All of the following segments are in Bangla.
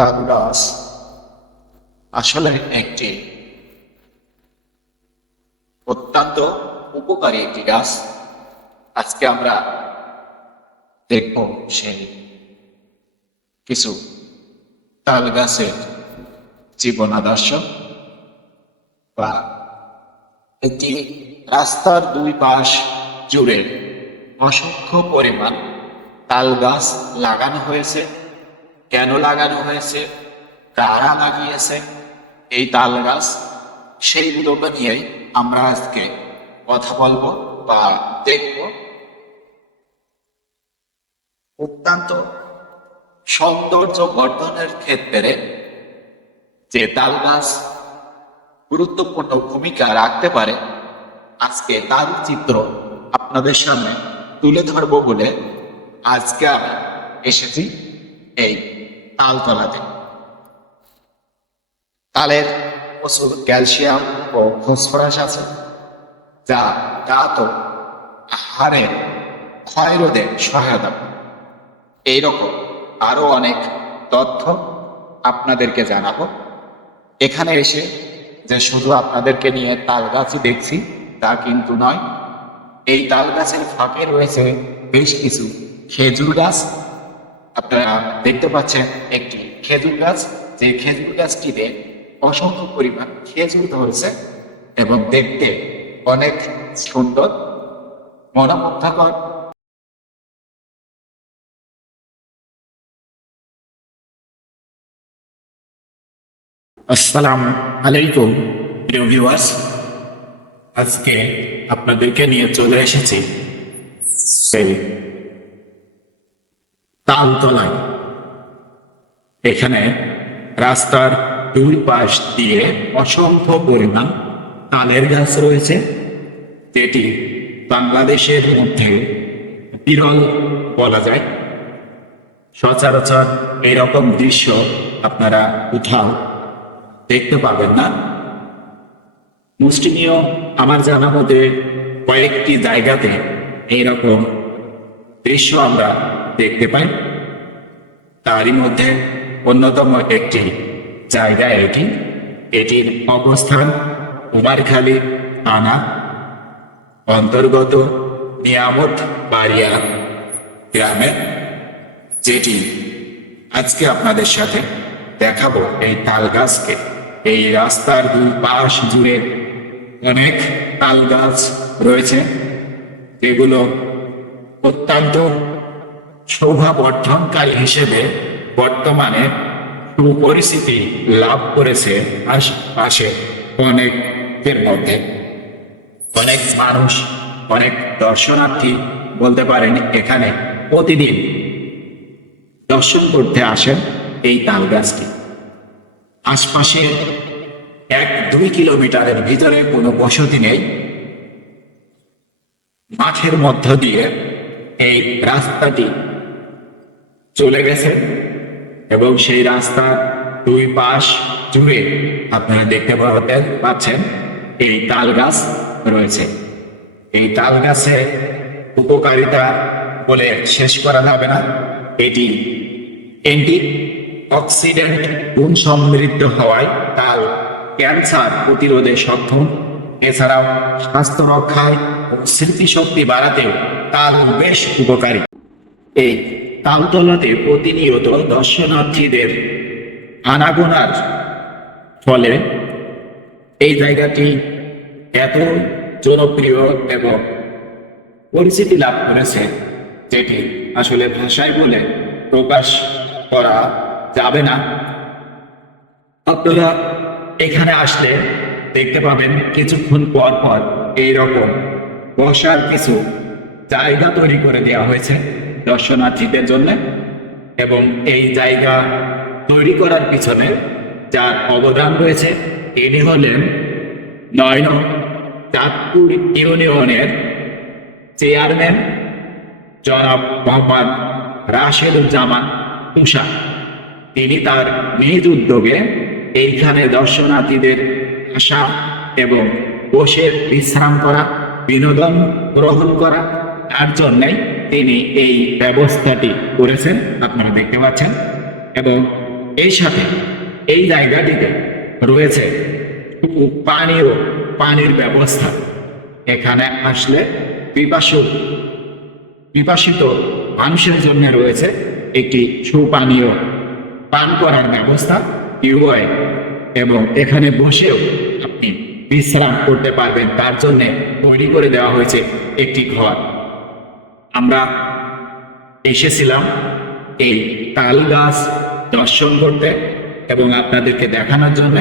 তাল গাছ আসলে একটি অত্যন্ত উপকারী একটি গাছ। আজকে আমরা দেখব সেই কিছু তাল গাছের জীবন আদর্শ বা একটি রাস্তার দুই পাশ জুড়ে অসংখ্য পরিমাণ তাল গাছ লাগানো হয়েছে। কেন লাগানো হয়েছে? কারা লাগিয়েছে? এই তাল গাছ সেইগুলোকে নিয়েই আমরা আজকে কথা বলব বা দেখব। অত্যন্ত সৌন্দর্য বর্ধনের ক্ষেত্রে যে তাল গাছ গুরুত্বপূর্ণ ভূমিকা রাখতে পারে, আজকে তার চিত্র আপনাদের সামনে তুলে ধরবো বলে আজকে আমি এসেছি এই তালতলাতে। তালের প্রচুর ক্যালসিয়াম ও ফসফরাস আছে, যা দাঁত হাড়ের ক্ষয়রোধে সহায়তা করে। এইরকম আরও অনেক তথ্য আপনাদেরকে জানাব। এখানে এসে যে শুধু আপনাদেরকে নিয়ে তাল গাছই দেখছি, তা কিন্তু নয়। এই তাল গাছের ফাঁকে রয়েছে বেশ কিছু খেজুর গাছ আপনারা দেখতে পাচ্ছেন একটি খেজুর গাছ। যে খেজুর গাছটিতে অসংখ্য পরিমাণ খেজুর ধরেছে এবং দেখতে অনেক সুন্দর। মনোমুগ্ধকর। আসসালাম আলাইকুম, প্রিয় ভিউয়ার্স আজকে আপনাদেরকে নিয়ে চলে এসেছি সেই তালতলায় এখানে রাস্তার দুই পাশ দিয়ে অসংখ্য পরিমাণ তালের গাছ রয়েছে, যেটি বাংলাদেশের মধ্যে বিরল বলা যায়। সচরাচর এরকম দৃশ্য আপনারা কোথাও দেখতে পাবেন না। মুষ্টিমীয় আমার জানা মতে কয়েকটি জায়গাতে এইরকম দৃশ্য আমরা দেখতে পাই। তারই মধ্যে অন্যতম একটি জায়গা এটি। এটির অবস্থান কুমারখালী থানা। অন্তর্গত নিয়ামত বাড়িয়া গ্রামে। যেটি আজকে আপনাদের সাথে দেখাবো এই তাল গাছকে। এই রাস্তার দুই পাশ জুড়ে অনেক তাল গাছ রয়েছে। এগুলো অত্যন্ত শোভা বর্ধনকারী হিসেবে বর্তমানে সুপরিস্থিতি লাভ করেছে আশপাশে অনেকের মধ্যে। অনেক মানুষ, অনেক দর্শনার্থী বলতে পারেন এখানে প্রতিদিন দর্শন করতে আসেন এই তাল গাছটি। আশপাশে এক দুই কিলোমিটারের ভিতরে কোনো বসতি নেই। মাঠের মধ্য দিয়ে এই রাস্তাটি চলে গেছে এবং সেই রাস্তা দুই পাশ জুড়ে আপনারা দেখতে পাতে পাচ্ছেন এই তাল গাছ রয়েছে। এই তাল গাছে উপকারিতা বলে শেষ করা যাবে না। এটি এন্টি অক্সিডেন্ট গুণ সমৃদ্ধ হওয়ায় তাল ক্যান্সার প্রতিরোধে সক্ষম। এছাড়াও স্বাস্থ্য রক্ষায় ও স্মৃতিশক্তি বাড়াতেও তাল বেশ উপকারী। এই তালতলাতে প্রতিনিয়ত দর্শনার্থীদের আনাগোনার। ফলে এই জায়গাটি এত জনপ্রিয় এবং পরিচিতি লাভ করেছে যেটি আসলে ভাষায় বলে প্রকাশ করা যাবে না। আপনারা এখানে আসলে দেখতে পাবেন কিছুক্ষণ পর পর এইরকম বসার কিছু জায়গা তৈরি করে দেওয়া হয়েছে। দর্শনার্থীদের জন্য এবং এই জায়গা তৈরি করার পিছনে যার অবদান রয়েছে তিনি হলেন নয়ন চাঁদপুর ইউনিয়নের চেয়ারম্যান জনাব মোহাম্মদ রাশেদুজ্জামান তুষা তিনি তার নিজ উদ্যোগে এইখানে দর্শনার্থীদের আসা এবং বসে বিশ্রাম করা, বিনোদন গ্রহণ করা, তার জন্যই তিনি এই ব্যবস্থাটি করেছেন, আপনারা দেখতে পাচ্ছেন। এবং এই সাথে এই জায়গাটিতে রয়েছে পানীয় পানির ব্যবস্থা। এখানে আসলে পিপাসু, পিপাসিত মানুষের জন্য রয়েছে একটি সুপানীয় পান করার ব্যবস্থা, টিউবওয়েল। এবং এখানে বসেও আপনি বিশ্রাম করতে পারবেন, তার জন্য তৈরি করে দেওয়া হয়েছে একটি ঘর। আমরা এসেছিলাম এই তাল গাছ দর্শন করতে এবং আপনাদেরকে দেখানোর জন্য।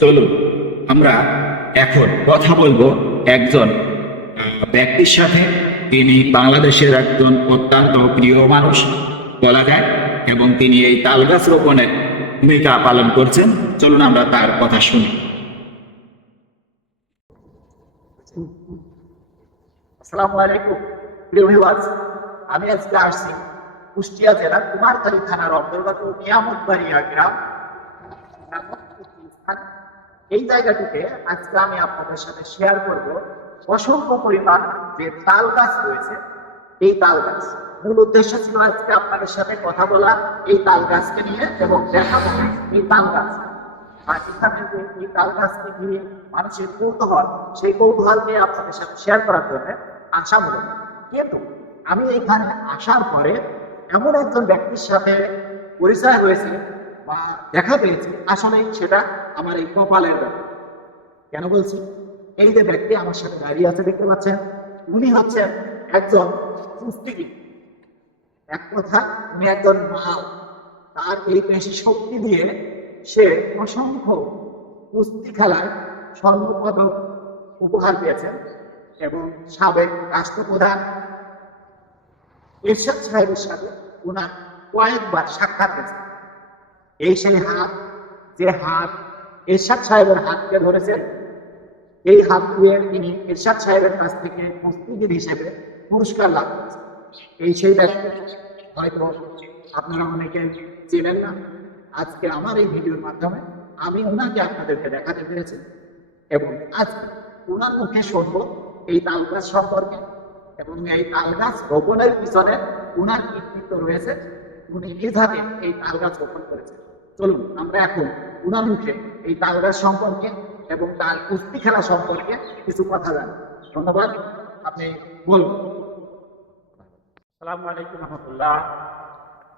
চলুন, আমরা এখন কথা বলব একজন ব্যক্তির সাথে। তিনি বাংলাদেশের একজন অত্যন্ত প্রিয় মানুষ বলা যায়, এবং তিনি এই তাল গাছ রোপণের ভূমিকা পালন করছেন। চলুন আমরা তার কথা শুনি। আসসালামু আলাইকুম। আমি আজকে আসছি কুষ্টিয়া জেলার কুমারখালী থানার অন্তর্গত নিয়ামতবাড়িয়া গ্রাম, নামক একটি স্থান। এই জায়গাটিতে আজকে আমি আপনাদের সাথে শেয়ার করব অসংখ্য পরিমাণ যে তাল গাছ রয়েছে, এই তাল গাছ। মূল উদ্দেশ্য ছিল আজকে আপনাদের সাথে কথা বলা এই তাল গাছকে নিয়ে এবং দেখাবো এই তাল গাছ। আর এখানে এই তাল গাছকে নিয়ে মানুষের কৌতূহল, সেই কৌতূহল নিয়ে আপনাদের সাথে শেয়ার করার জন্য আসা মূলত কিন্তু আমি এখানে আসার পরে এমন একজন ব্যক্তির সাথে পরিচয় হয়েছে বা দেখা পেয়েছি, আসলে সেটা আমার এই কপালের ব্যাপার। কেন বলছি? এই যে ব্যক্তি আমার সাথে দাঁড়িয়ে আছে, দেখতে পাচ্ছেন, উনি হচ্ছেন একজন কুস্তিগীর। এক কথা, উনি একজন মাল। তার এই পেশি শক্তি দিয়ে সে অসংখ্য কুস্তি খেলায় স্বর্ণপদক উপহার পেয়েছেন। এবং সাবেক রাষ্ট্রপ্রধান এরশাদ সাহেবের সাথে ওনার কয়েকবার সাক্ষাৎ হয়েছে। এই সেই হাত, যে হাত এরশাদ সাহেবের হাতকে ধরেছেন, এই হাত দিয়ে তিনি এরশাদ সাহেবের কাছ থেকে কুস্তিগির হিসেবে পুরস্কার লাভ করেছেন। এই সেই ব্যক্তি হয়তো আপনারা অনেকে চেনেন না। আজকে আমার এই ভিডিওর মাধ্যমে আমি ওনাকে আপনাদেরকে দেখাতে পেরেছি এবং আজকে ওনার মুখে শুনব এই তাল গাছ সম্পর্কে এবং এই তাল গাছ রোপণের পিছনে উনার কৃতিত্ব রয়েছে। উনি কীভাবে এই তাল গাছ রোপণ করেছেন? চলুন, আমরা এখন উনার মুখে এই তাল গাছ সম্পর্কে এবং তার কুস্তি খেলা সম্পর্কে কিছু কথা জানি ধন্যবাদ, আপনি বলুন। সালামু আলাইকুম রহমতুল্লাহ।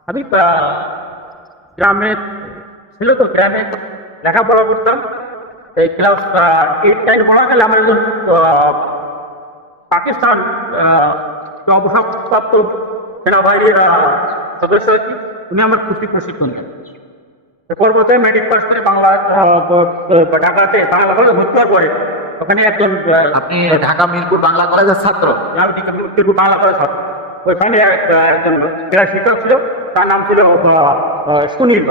আমি গ্রামে, ছিল তো গ্রামে লেখাপড়া করতাম। এই ক্লাস এইট টাইম পড়া গেলে আমার একজন পাকিস্তান অবসরপ্রাপ্ত সেনাবাহিনীর সদস্য উনি আমার কুস্তি প্রশিক্ষণ দেন পরবর্তীতে মেট্রিক পাস করে বাংলা ঢাকাতে বাংলা কলেজে ভর্তি হওয়ার পরে ওখানে একজন আপনি ঢাকা মিরপুর বাংলা কলেজের ছাত্র? থেকে উত্তরপুর বাংলা করে ছাত্র। ওইখানে একজন ক্রীড়া শিক্ষক ছিল। তার নাম ছিল সুনীল।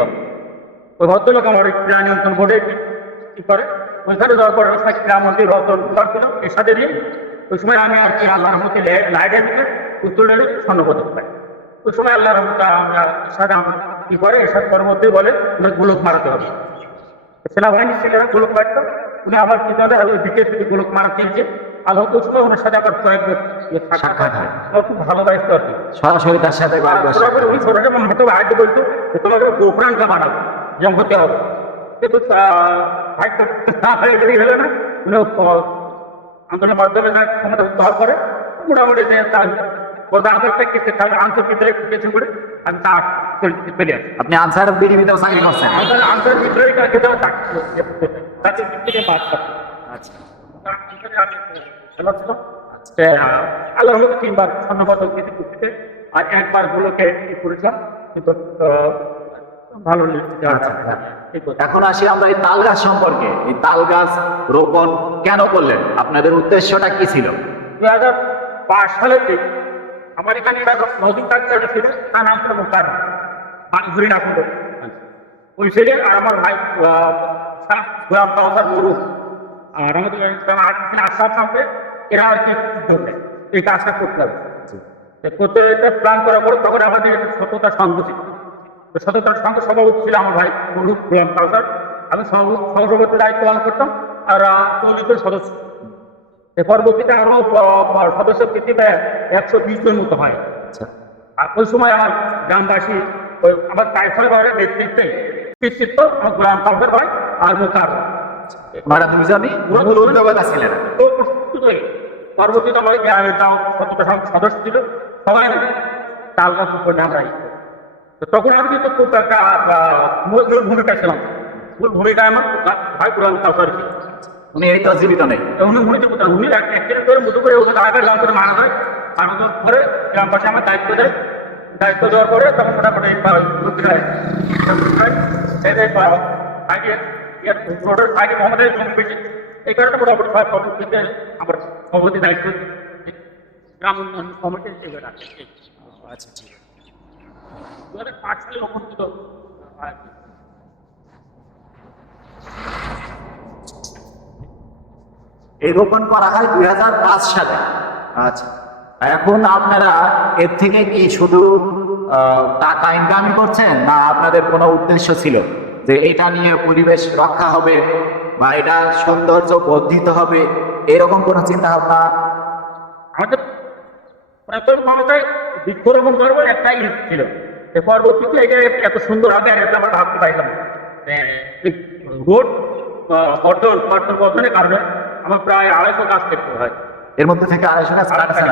ওই ভদ্রলোক আমার ক্রীড়া নিয়ন্ত্রণ বোর্ডে কি করে ওইখানে যাওয়ার পর ওখানে ক্রীড়া মন্ত্রী রতন কুমার ছিল। এর সাথে নিয়ে ওই সময় আমি আর কি আল্লাহ রহমতে লাইডের দিকে উত্তর রেলে স্বর্ণপদক পাই। ওই সময় আল্লাহ রহমতে আমরা এর আমরা কি করে এর সাথে পরবর্তী বলে ওদের গোলক মারাতে হবে। সেনাবাহিনীর ছেলেরা গোলক মারতো। উনি আবার কি ওই দিকে গোলক মারা চেয়েছে আল্লাহ তো সময় ওনার সাথে আবার ইয়ে সাক্ষাৎ হয়। খুব ভালোবাসতো আর কি। সরাসরি তার সাথে ওই ছোটটা মনে হতো আগে বলতো যে তোমাকে গোপ্রাণটা বানাবো যেমন হতে হবে। কিন্তু না। হলো না আন্দোলনের মাধ্যমে তার ক্ষমতা উদ্ধার করে মোটামুটি যে তার আধারটা কেটে তার আন্তর্জাতিক ভিতরে কিছু করে আমি তা চরিত্রে পেরে আসি। আপনি আনসার বিডিবিতেও চাকরি করছেন? আন্তর্জাতিক বিদ্রোহীটা খেতেও থাকতো তাকে থেকে বাদ আচ্ছা। তার পিছনে আল্লাহ তিনবার দিতে আর একবার গুলোকে করেছিলাম। কিন্তু ভালো আচ্ছা, আছে। এখন আসি আমরা এই তাল গাছ সম্পর্কে। এই তাল গাছ রোপণ কেন করলেন? আপনাদের উদ্দেশ্যটা কি ছিল? দুই হাজার পাঁচ সালেতে আমার এখানে নদীর একটা ছিল ঘুরে না করল ওই আর আমার ভাই গুরু আর আমাদের আসার সামনে এরা আর কি ধরবে এই কাজটা করতে হবে। করতে প্ল্যান করার পরে তখন আমাদের একটা সততার সঙ্গ ছিল তো সঙ্গে সভাপতি ছিল আমার ভাই গুরু গোলাম কাউসার আমি সভাপতির দায়িত্ব পালন করতাম আর চল্লিশের সদস্য। পরবর্তীতে আরও সদস্য পেয়ে একশো বিশ জন মতো হয়। আচ্ছা। আর ওই সময় আমার গ্রামবাসী ওই আমার টাইফয়েড ভাইরাসের নেতৃত্বে কৃতিত্ব আমার গোলাম কালকের ভাই আর মুখার মূল উদ্যোগতা ছিলেন পরবর্তীতে আমাদের গ্রামের সং- সদস্য ছিল সবাই তাল গাছ উপরে আমরা তখন আমি কিন্তু মূল ভূমিকা ছিলাম মূল ভূমিকা আমার ভাই কালকার ছিল উনি এই জীবিত নেই। উনি উনিতে কোথাও উনি অ্যাক্সিডেন্ট করে মতো করে ওখানে আগে গ্রাম করে মারা যায় আর পরে গ্রামবাসী আমার দায়িত্ব দেয়। দায়িত্ব দেওয়ার পরে তখন মোটামুটি আগে রোডের আগে আমাদের জমি বেশি। এই কারণে মোটামুটি আমার সভাপতি দায়িত্ব গ্রাম আচ্ছা ঠিক দু হাজার পাঁচ সালে অনুমোদিত এই রোপণ করা হয় দুই সালে। আচ্ছা এখন আপনারা এর থেকে কি শুধু টাকা ইনকামই করছেন না আপনাদের কোনো উদ্দেশ্য ছিল? যে এটা নিয়ে পরিবেশ রক্ষা হবে বা এটা সৌন্দর্য বর্ধিত হবে এরকম কোনো চিন্তা ভাবনা আমাদের প্রাথমিক মানুষের বৃক্ষরোপণ করব একটাই ছিল। পরবর্তীতে এটা এত সুন্দর হবে আর এটা আমরা ভাবতে পারলাম না। এ, এই রোড আহ, বর্ধন বর্ধন বর্ধনের কারণে আমার প্রায় আড়াইশো গাছ কেটে হয়। এর মধ্যে থেকে আড়াইশো গাছ কাটছেন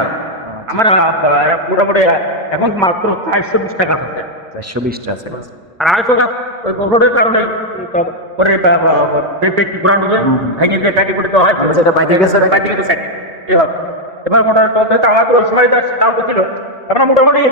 আমার মোটামুটি এখন মাত্র চারশো বিশ টাকা আছে। চারশো বিশটা আছে। আর আড়াইশো ওই রোডের কারণে পরে ব্যক্তি পুরান ভেঙে দিয়ে প্যাটি করে দেওয়া হয়। আচ্ছা, এটা বাইরে গেছে? বাইরে গেছে। এবার মোটামুটি আমার তো সময় তার ছিল আমরা মোটামুটি এই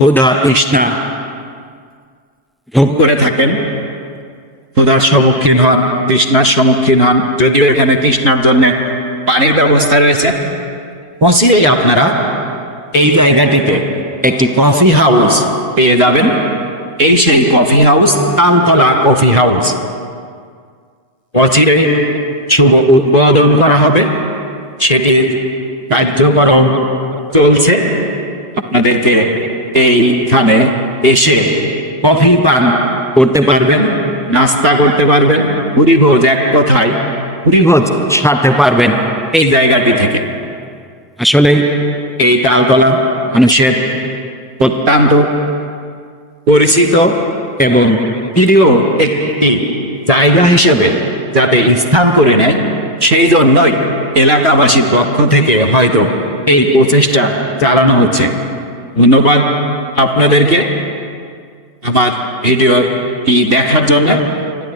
ক্ষুধা তৃষ্ণা ভোগ করে থাকেন। ক্ষুধার সম্মুখীন হন, তৃষ্ণার সম্মুখীন হন। যদিও এখানে তৃষ্ণার জন্য পানির ব্যবস্থা রয়েছে। অচিরেই আপনারা এই জায়গাটিতে একটি কফি হাউস পেয়ে যাবেন। এই সেই coffee house Tamtala coffee house. অচিরেই শুভ উদ্বোধন করা হবে। সেটির কার্যক্রম চলছে। আপনাদেরকে এইখানে এসে কফি পান করতে পারবেন, নাস্তা করতে পারবেন, পুরীভোজ এক কথায় পুরীভোজ সারতে পারবেন এই জায়গাটি থেকে। আসলে এই তালতলা মানুষের অত্যন্ত পরিচিত এবং প্রিয় একটি জায়গা হিসেবে যাতে স্থান করে নেয়, সেই জন্যই এলাকাবাসীর পক্ষ থেকে হয়তো এই প্রচেষ্টা চালানো হচ্ছে। ধন্যবাদ আপনাদেরকে আমার ভিডিওটি দেখার জন্য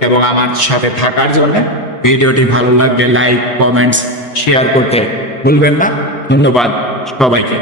এবং আমার সাথে থাকার জন্য। ভিডিওটি ভালো লাগলে লাইক, কমেন্টস, শেয়ার করতে ভুলবেন না। ধন্যবাদ সবাইকে।